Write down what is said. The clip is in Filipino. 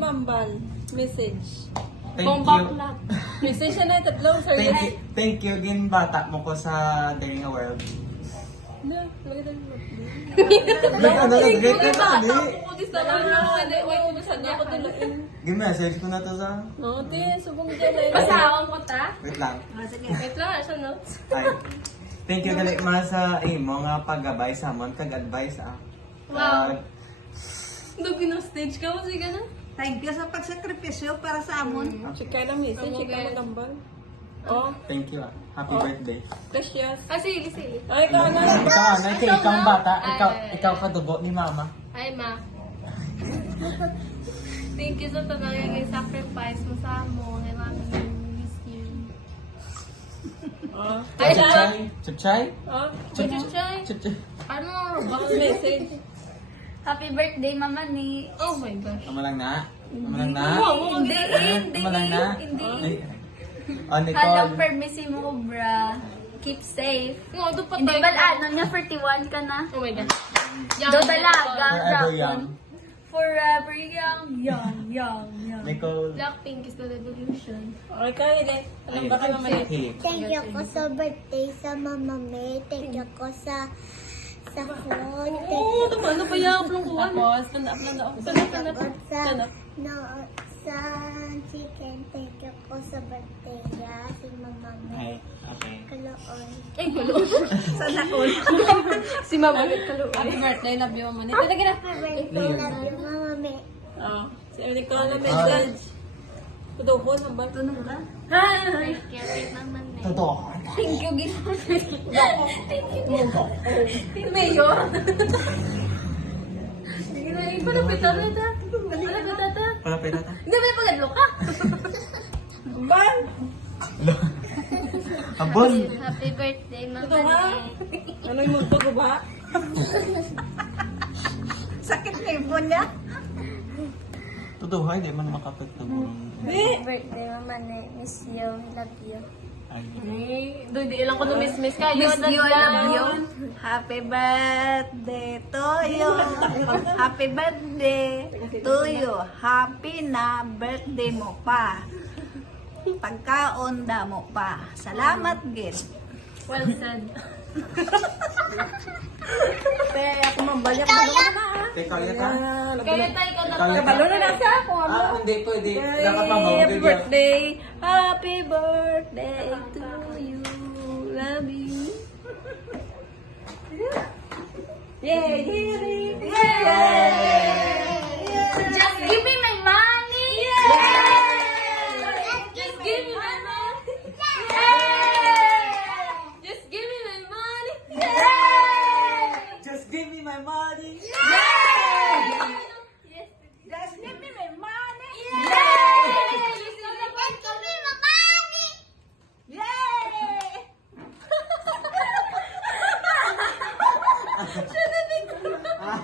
Mambal. Message. Thank Bomba you. plat. Message siya na tatlong sir. Thank you gin bata mo ko sa Daring a World. No, maganda mo. Nag-great ka na Bata ni. ko di sa lang. Wait, saan ako tuluin? Gin-message ko na to sa... Oo, te, subong dyan eh. Basahon ko ta. Wait lang. Wait lang, asa notes. Ay. Thank you gali ma sa imo nga pag-gabay sa amon kag-advice Wow. Dugi no stage ka mo siya na. Thank you sa pagsakripisyo para sa amon. Si Kayla message, si Kayla Mambal. Oh, Thank you. Happy birthday. precious. Ah, sige, sige. Ay, ikaw na. Ikaw ano, ikaw ang bata, ikaw kadugo ni mama. Ay, ma. Thank you sa tanang yung sacrifice mo sa amon. I love you. Miss you. Oh, Ay, Chupchay? Chupchay? oh, Chupchay. Chupchay. Ano? message. Happy birthday, Mama ni. Oh my gosh. Ama lang na. Ama lang na. Hindi. Ama lang na. Ay. Oh, Halang Nicole. permisi mo, bra. Keep safe. Nga, doon pa Hindi tayo. ba ano niya, 41 ka na? Oh my gosh. Do dalaga, Forever young. Forever young. Young. Nicole. Blackpink is the revolution. Okay, Kayla. Alam ba ka naman eh? Hey. Thank you ko sa birthday sa Mama May. Thank you ko sa food. Oo, tama na pa yung plungkuan. Tapos, stand up lang daw. Stand up, stand up. Thank you sa, Stand up. no, sa chicken. Thank you ko sa birthday niya. Si Mama May. Okay. Kaloon. Ay, gulo. Sana all. Si Mama ulit kaluoy. Happy birthday, love you, Mama. Ito, lagi na. Happy birthday. Love you, Mama May. Oh, si Nicole na message. Tuduhon, Mambal. Hi. Carry naman eh. Totoo. Thank you, Mayor. Sige na, iba na pitar na ta. Wala ka tata. Wala pa yata. Hindi ba yung pagadlo ka? Mambal! Abon. Happy birthday, Ito Mama ha? ni. Ano yung magbago ba? Sakit na ibon niya. Totoo, hindi man makapit na mo. Happy birthday, Mama ni. Miss you. Love you. Ay. Ay, doon di ilang ko na-miss kayo. Miss you, I love you. Happy birthday to you. Happy birthday to you. Happy na birthday mo pa. Pagkaon da mo pa. Salamat, Gil. Well said. Kaya ako Mambal. Ako na ha? Teka, yata. Kaya tayo ka na Ikaw yata. Kabalo na lang sa ako. Hindi pwede. Happy Nakapamawag birthday. Happy birthday to you. Love you. Yay! Just give me my money. Just give me my money. Just give me my money. Just give me my money. Just give me my money. Ah,